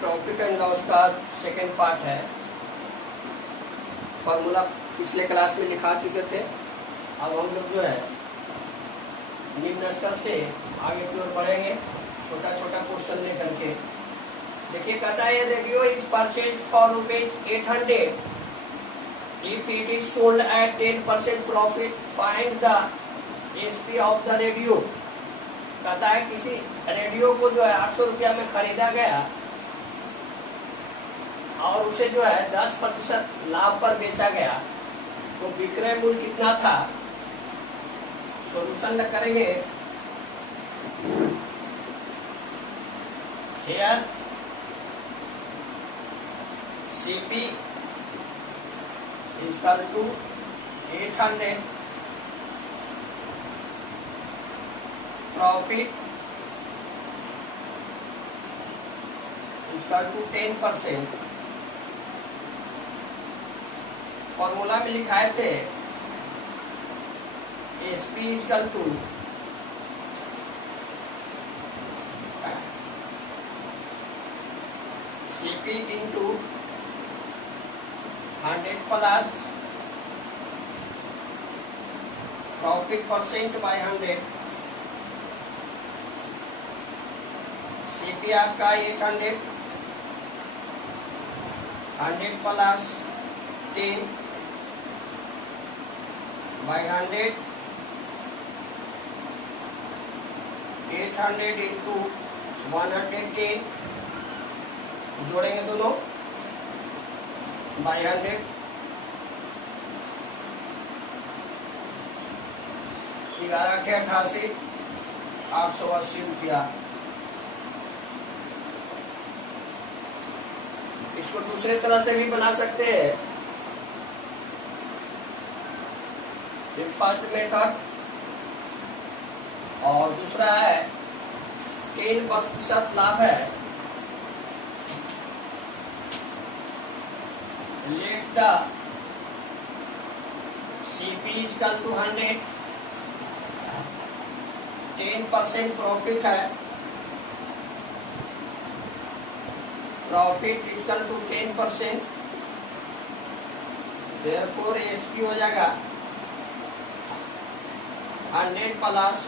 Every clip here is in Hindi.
प्रॉफिट एंड लॉस का सेकेंड पार्ट है। फॉर्मूला पिछले क्लास में लिखा चुके थे। अब हम लोग जो है निम्न स्तर से आगे की ओर बढ़ेंगे, छोटा छोटा क्वेश्चन लेकर के। देखिए कहता है radio is purchase for ₹800 if it is sold at 10% profit find the SP of the radio. कहता है किसी रेडियो को जो है 800 रुपया में खरीदा गया और उसे जो है 10% लाभ पर बेचा गया, तो विक्रय मूल्य कितना था। सॉल्यूशन करेंगे। Here CP is equal to 800, profit is equal to 10%। Formula में लिखाए थे SP is equal to CP into 100 plus profit percent by 100। CP आपका 800, 100 plus 10 by 100, 800 into 110 जोड़ेंगे दोनों बाई 100, 11 के 88, 880 रुपया। इसको दूसरे तरह से भी बना सकते हैं। फर्स्ट मेथड और दूसरा है 10% लाभ है। Let the CP is equal to 100, 10% profit है। Profit is equal to 10%, therefore SP हो जाएगा 100 plus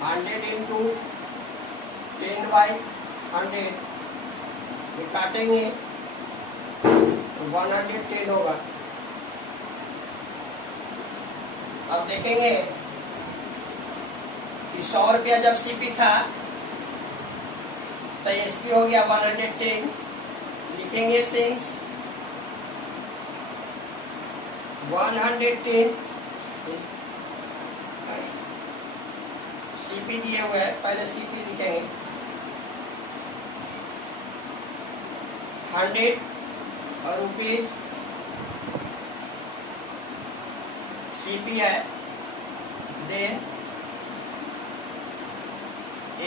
100 into 10 by 100, काटेंगे 110 होगा। अब देखेंगे कि 100 रुपया जब सीपी था तो एसपी हो गया 110। लिखेंगे सिंस 110 सीपी दिए हुए है, पहले सीपी लिखेंगे 100 और रुपीज सीपी है, then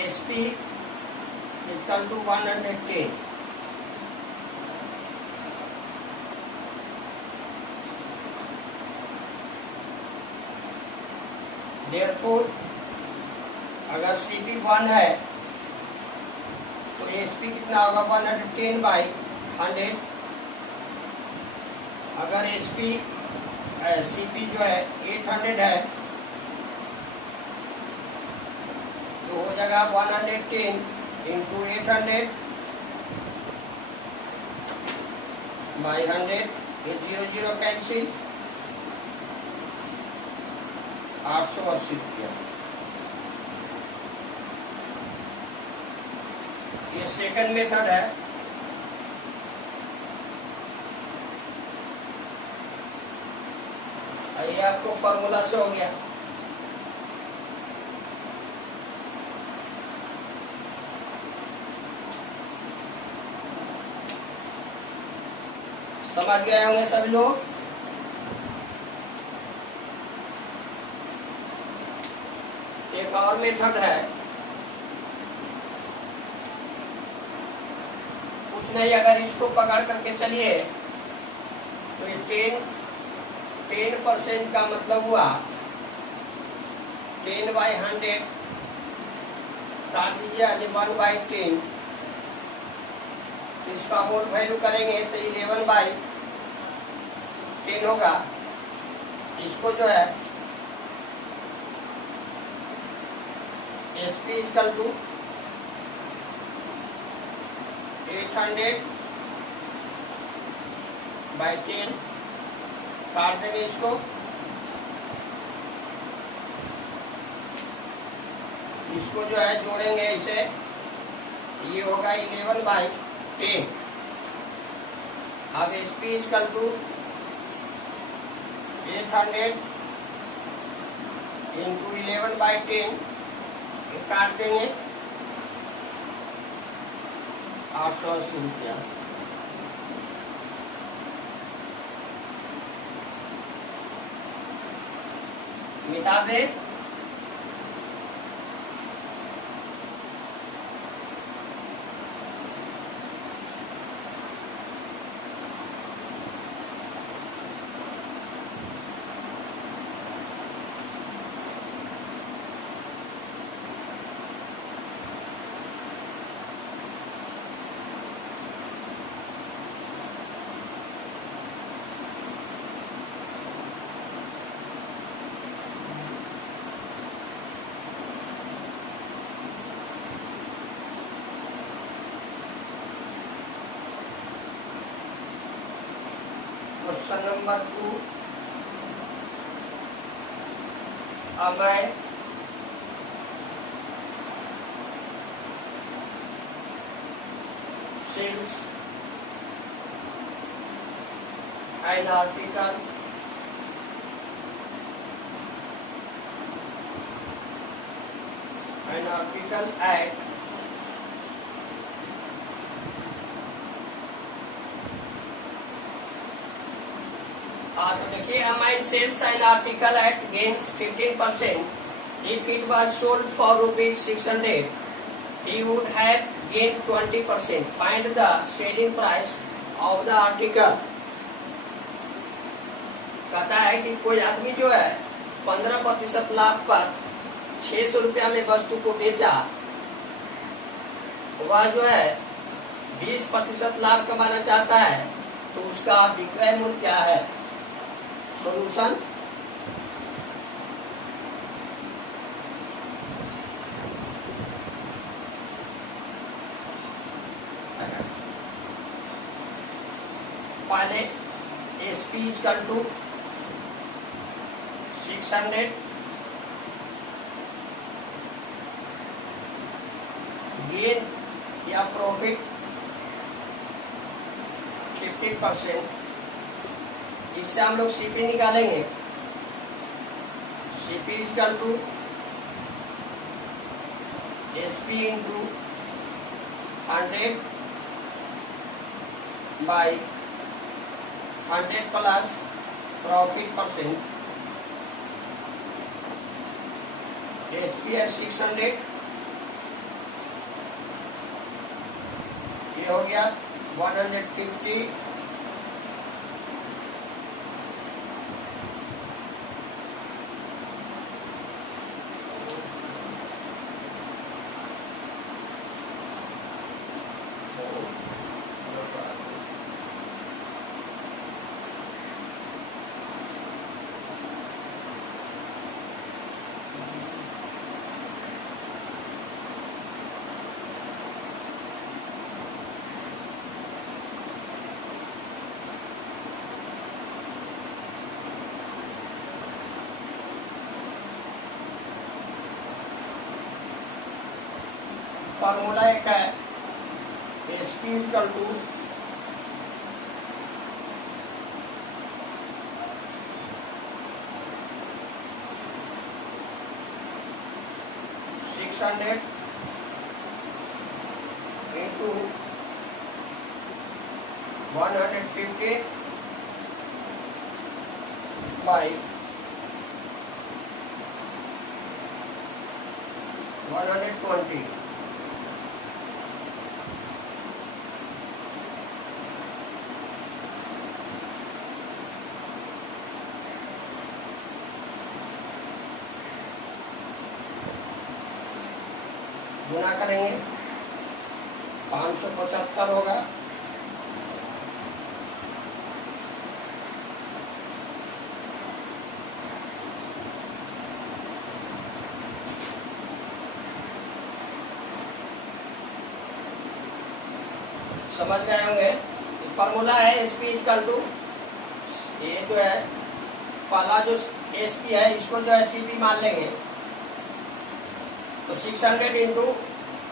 SP equal to 110। Therefore अगर सीपी 1 है तो एसपी कितना होगा 110 बाई 100। अगर एसपी सीपी जो है 800 है तो हो जाएगा 110 इंटू 800 बाई 100। ये 0 कैंसिल, 880 रुपया। ये सेकंड मेथड है। ये आपको फॉर्मूला से हो गया। समझ गए होंगे सभी लोग। एक और मेथड है, कुछ नहीं, अगर इसको पकड़ करके चलिए तो ये 10% का मतलब हुआ 10 by 100 काट दीजिए 11/10, तो इसका होल वैल्यू करेंगे तो 11/10 होगा। इसको जो है SP इक्वल टू 800/10 काट देंगे इसको। इसको जो है जोड़ेंगे इसे, ये होगा 11/10। अब SP इक्वल टू 800 इंटू 11/10 काट देंगे 880 रुपया। मिटा दे। Question number 2, a man sells an article at तो देखिए a man sells an article at gains 15%। If it was sold for ₹600 he would have gained 20%. Find the selling price of the article। कहता है कि कोई आदमी जो है 15% लाभ पर 600 रुपया में वस्तु को बेचा, वह जो है 20% लाभ कमाना चाहता है, तो उसका विक्रय मूल्य क्या है। सॉल्यूशन, पहले SP इक्वल टू 600 गेन या प्रॉफिट 50%। इससे हम लोग CP निकालेंगे। CP equal to SP into 100/100 plus profit %। SP है 600, ये हो गया 150 फार्मूला एक है SP equal to 600 into 150 by 120। गुना करेंगे 575 होगा, समझ गए होंगे। फॉर्मूला है एसपी इक्वल टू, ये जो है पहला जो एसपी है इसको जो है सीपी मान लेंगे, तो 600 इंटू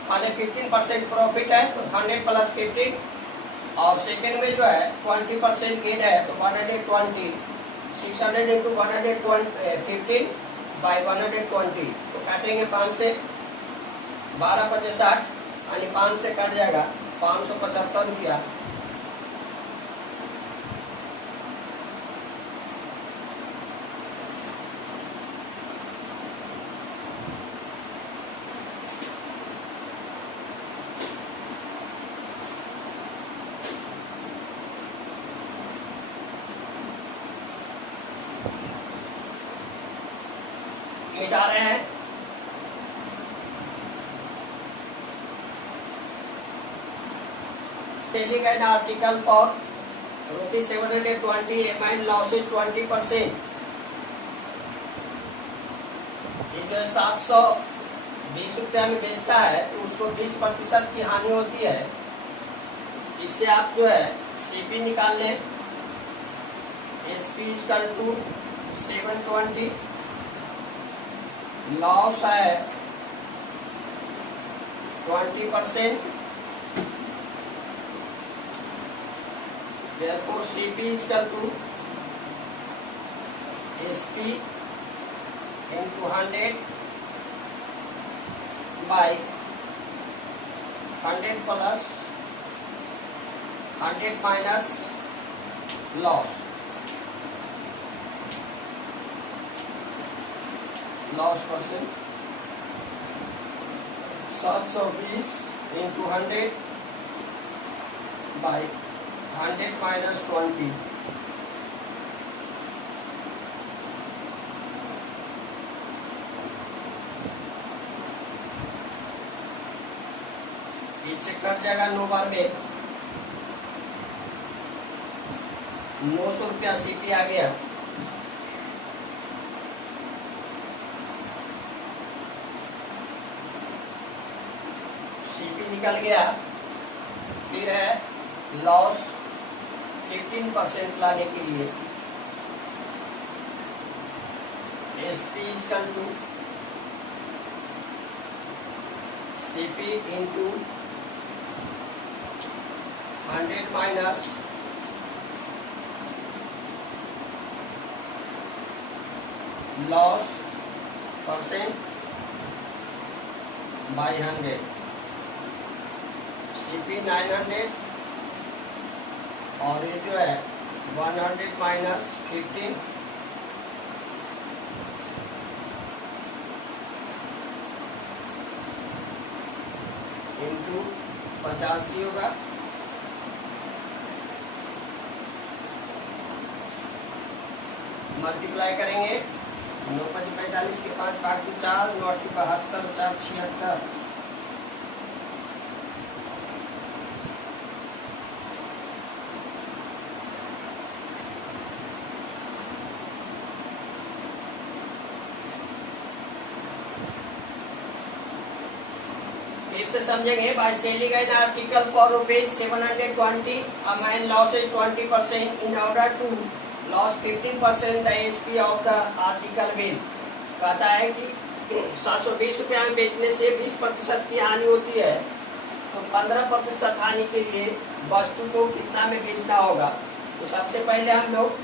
पहले 15% प्रॉफिट है तो 100 प्लस 15, और सेकेंड में जो है 20% गेन है तो 120, 600 इंटू 115 बाई 120, तो काटेंगे 5 से, 12 पचे 60 यानी 5 से कट जाएगा 575 रुपया। मिटा रहे हैं, selling an article for ₹720 and losses 20%, ये जो 720 रुपया में बेचता है तो उसको 20% की हानि होती है। इससे आप जो है सीपी निकाल लें, एसपी इक्वल टू 720, लॉस है 20%, therefore CP is equal to SP into 100 by 100 plus 100 minus loss percent, 720 into 100 by 100 minus 20, इससे कट जाएगा 9 बार में 900 रुपया सीपी आ गया। सीपी निकल गया, फिर है लॉस 15% लाने के लिए SP equal to CP into 100 minus loss percent by 100, CP 900 और ये जो है 100 माइनस 15 इंटू 85 होगा, मल्टीप्लाई करेंगे 9 × 45 के 5 बाकी 4, 9 × 72, 4 × 76, से समझेंगे। By selling an article for ₹720 and losses 20% in order to lose 15% the ASP of the article will, कहता है कि 720 रुपया में बेचने से 20% की हानि होती है, तो 15% हानि के लिए वस्तु को कितना में बेचना होगा। तो सबसे पहले हम लोग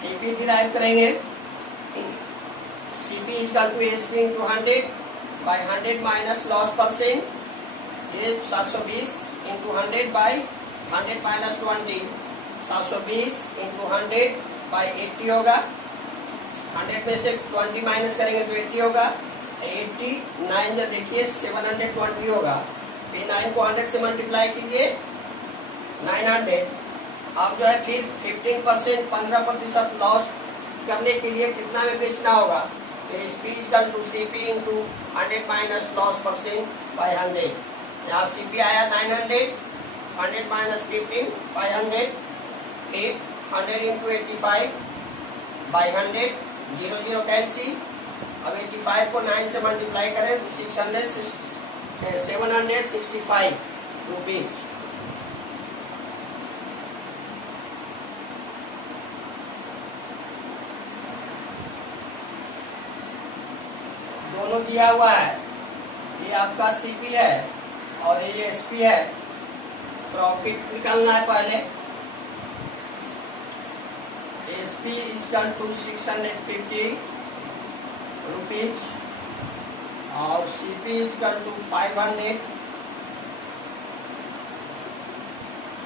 सीपी डिराइव करेंगे, CP equal to SP into 100 by 100 minus loss percent, ये 720 into 100 by 100 minus 20, 720 into 100 by 80 होगा, 100 में से 20 माइनस करेंगे तो 80 होगा, 80 9 जब देखिए 720 होगा, फिर 9 को 100 से मल्टीप्लाई कीजिए 900। अब जो है फिर 15% 15% लॉस करने के लिए कितना में बेचना होगा, SP is equal to CP into 100 minus loss percent by 100. यहाँ CP आया 900, 100 minus 15 500, फिर 100 into 85 by 100, 0 कैंसिल। अब 85 को 9 से मल्टीप्लाई करें तो 765 रुपीज। दोनों दिया हुआ है, ये आपका सीपी है और ये एसपी है। प्रॉफिट निकालना है पहले। SP is equal to 650 rupees और CP is equal to 500।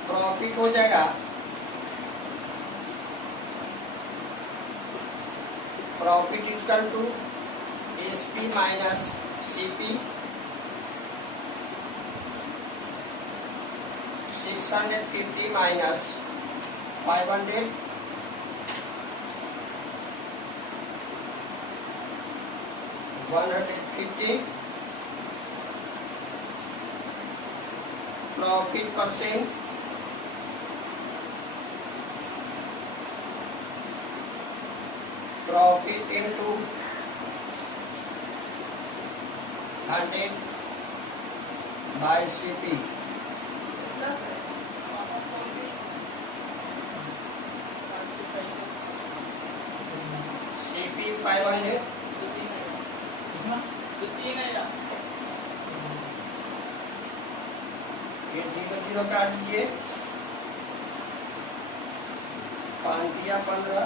Profit हो जाएगा profit is equal to SP minus CP 650 minus 500 150 profit percent profit into 100 by CP. CP 500 ये 0 काट दीजिए। 5 दिया 15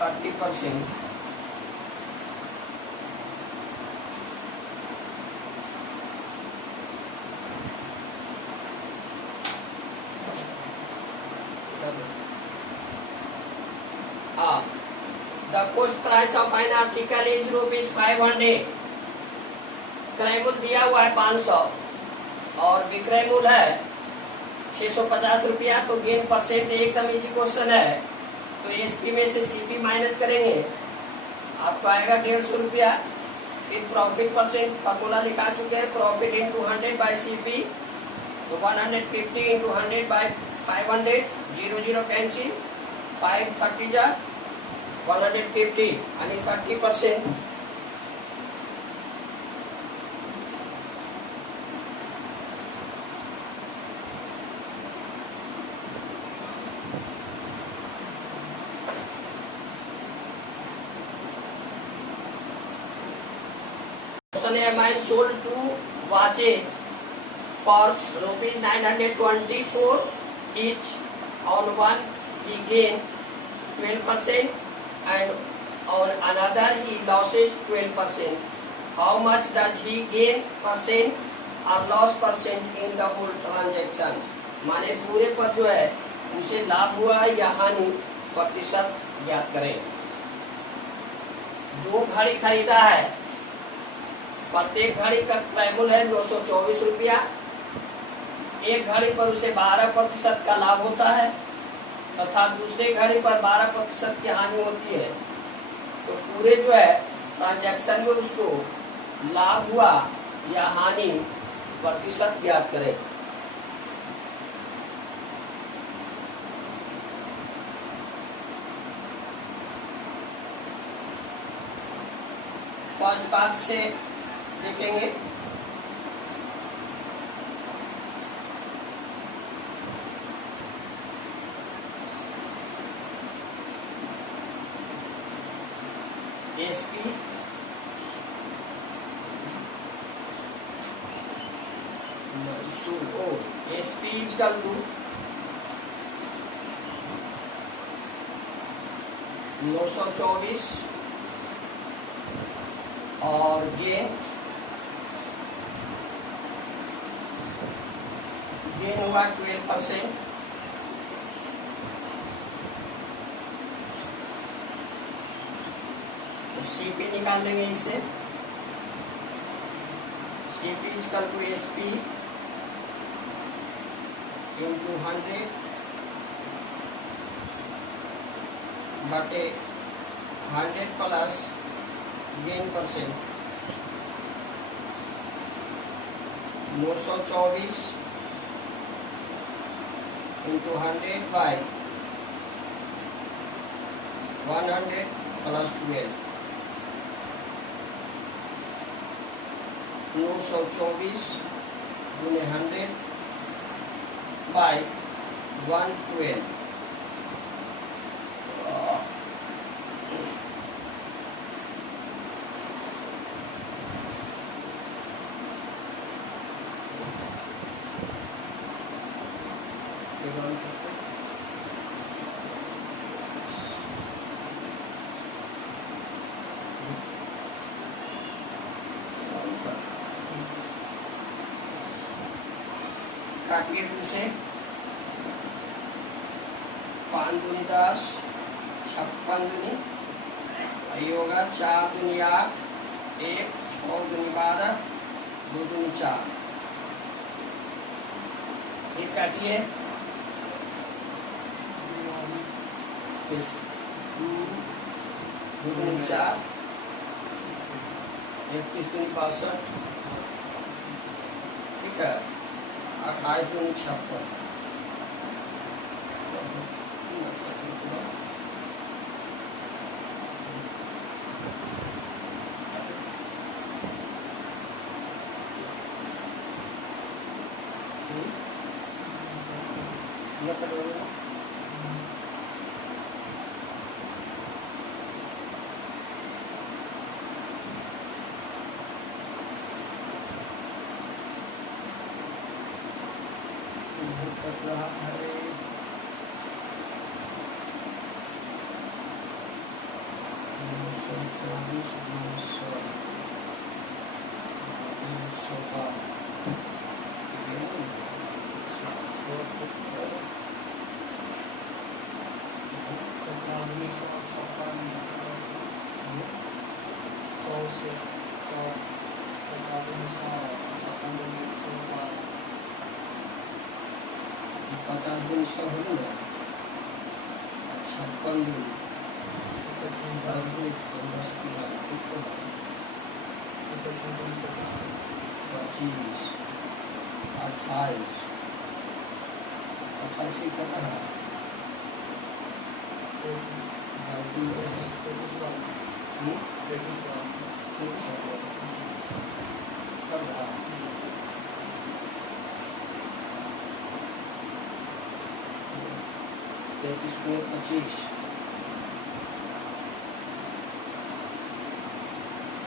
30%। The cost price of an article is rupees 500। क्रय मूल्य दिया हुआ है 500 और विक्रय मूल्य है 650 रुपया। तो गेन परसेंट एकदम इजी क्वेश्चन है। तो एसपी में से सीपी माइनस करेंगे, आपको आएगा 150 रुपया। फिर प्रॉफिट परसेंट फॉर्मूला लिखा चुके हैं, प्रॉफिट इंटू 100 बाई सीपी। तो 150 इंटू 100 बाई 500, 0 कैंसिल। 5 30 जा 150 आणि 30%। I sold 2 watches for rupees 924 each. On one he gained 12% and on another he loses 12%. How much does he gain percent or loss percent in the whole transaction? माने पूरे पर जो है उसे लाभ हुआ या हानि प्रतिशत ज्ञात करें। 2 घड़ी खरीदा है, प्रत्येक घड़ी का क्रय मूल्य है 224 रुपया। एक घड़ी पर उसे 12% का लाभ होता है तथा दूसरे घड़ी पर 12% की हानि होती है। तो पूरे जो है ट्रांजैक्शन में उसको लाभ हुआ या हानि प्रतिशत ज्ञात करें। फर्स्ट बात से देखेंगे। SP SP is equal to 924 और गेन हुआ 12%। तो सीपी निकाल लेंगे इससे। CP is equal to SP into 100 बटे 100 plus gain percent 924 into 100 by 100 plus 12 924 गुने 100 बाई 112 काटिए 2 से 5 दूनी 10 56 दूनी ये होगा 4 दूनी 8 1 6 दूनी 12 2 दूनी 4 ये काटिए 2 दूनी 4 31 दूनी 62 ठीक है 28 दूनी 56 कट रहा है पचास दिन 100 हो गया 56 दिन 10 25 28 88 का रहा इसमें 25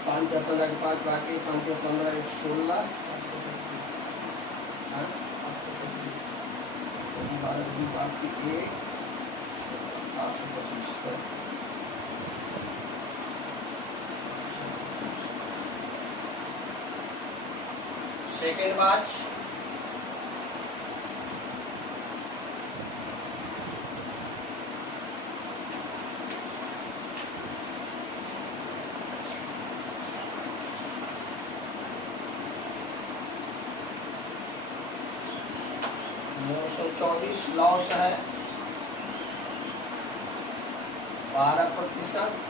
5 या 15 के 5 बाकी 5 या 15 एक 16 12 की बाकी 1 825 पर सेकेंड बैच 924 लॉस है 12%।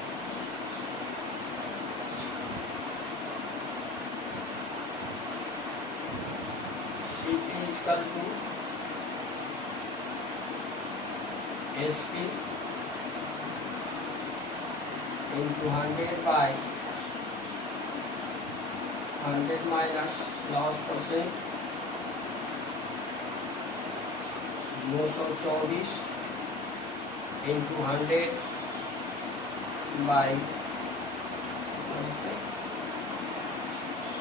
CP equal to SP into 100 by 100 minus loss percent 924 into 100 by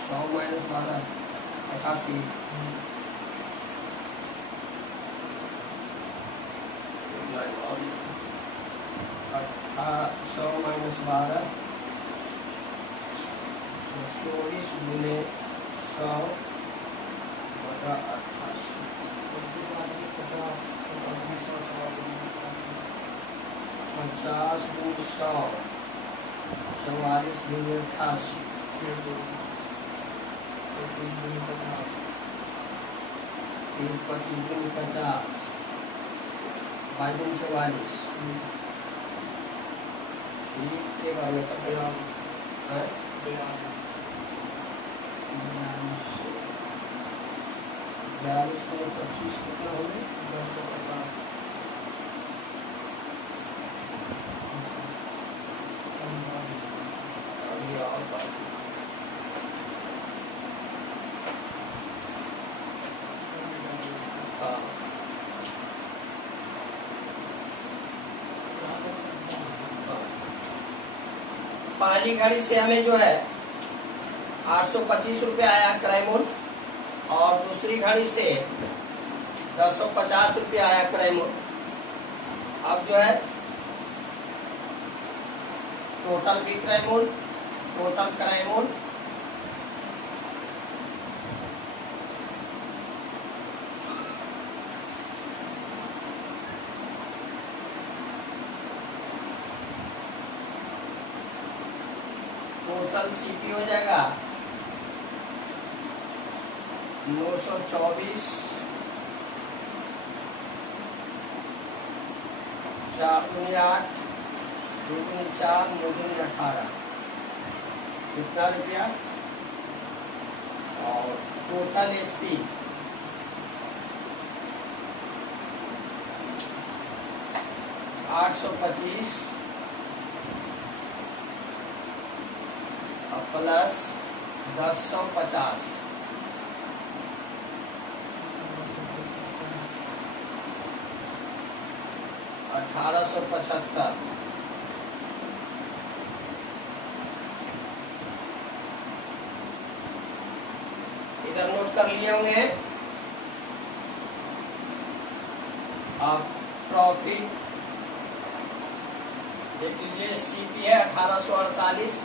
100 minus 12 88 100 minus 12 24 गुने 100 बटा 88 50 गुने 100 44 गुने 88 फिर 25 गुने 50 22 44 से करने का है 42 को 25 कितना हो गए 1050 अभी और बात हाँ पहली घड़ी से हमें जो है 825 रुपये आया क्रय मूल्य और दूसरी घड़ी से 1050 रुपये आया क्रय मूल्य। अब जो है टोटल विक्रय मूल्य टोटल क्रय मूल्य टोटल सीपी हो जाएगा 924 4 दूनी 8 2 दूनी 4 9 दूनी 18 कितना रुपया और टोटल एसपी 825 प्लस 1050 1875 इधर नोट कर लिए होंगे। अब प्रॉफिट देख लीजिए सीपी है 1848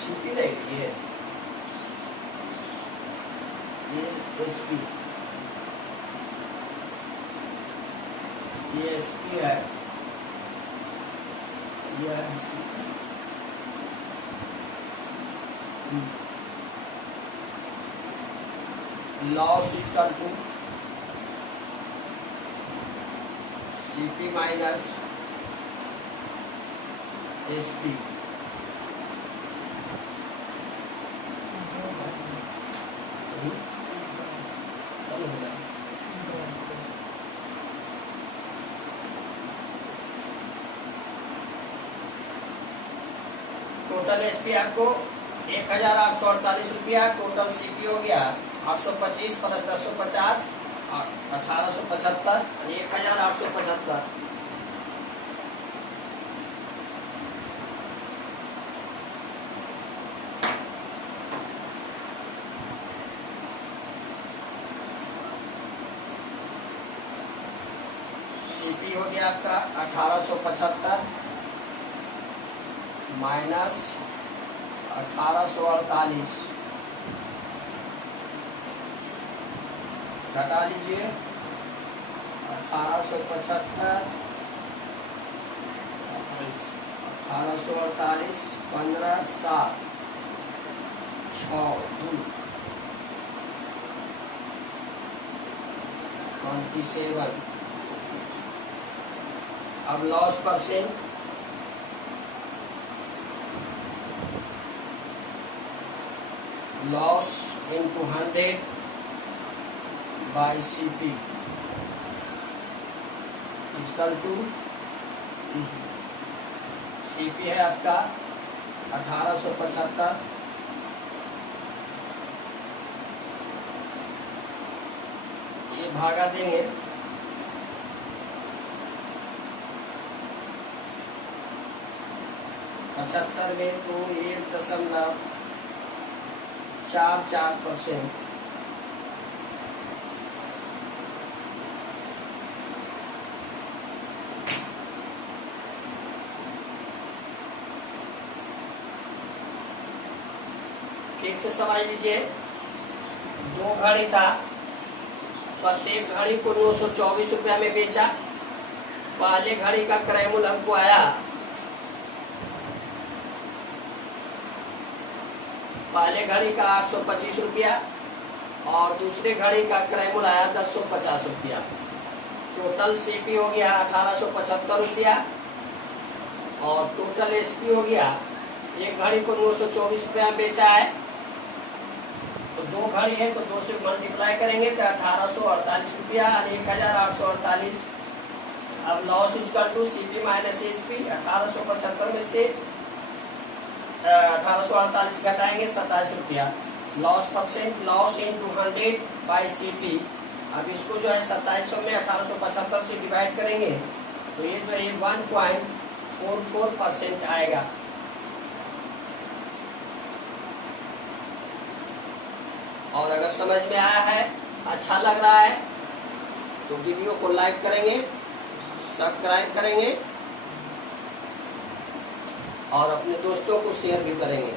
सीपी नहीं है ये एसपी ये एसपी है ये loss equal to CP minus SP total SP आपको 1848 रुपया टोटल सीपी हो गया 825 प्लस 1050 1875 1875 सीपी हो गया आपका 1875 माइनस 1848 घटा लीजिए 1875 1848 15 7 6 27 अब loss percent loss into 100 by CP equal to CP है आपका 1875 ये भागा देंगे 75 में तो 1.44%। ठीक से समझ लीजिए, 2 घड़ी था, प्रत्येक घड़ी को 924 रुपया में बेचा। पहले घड़ी का क्रय मूल्य हमको आया पहले घड़ी का 825 रुपया और दूसरे घड़ी का क्रय आया 1050 रुपया। टोटल सीपी हो गया 1875 रुपया और टोटल एसपी हो गया, एक घड़ी को 924 रुपया बेचा है, तो दो घड़ी है तो 2 से मल्टीप्लाई करेंगे तो 1848 रुपया और 1848। अब loss equal to CP minus SP. 1875 में से 1848 घटाएंगे 27 रुपया। Loss percent, loss in 200 by CP. अब इसको जो है 2700 में 1875 से डिवाइड करेंगे तो ये जो है 1.44% आएगा। और अगर समझ में आया है, अच्छा लग रहा है तो वीडियो को लाइक करेंगे, सब्सक्राइब करेंगे और अपने दोस्तों को शेयर भी करेंगे।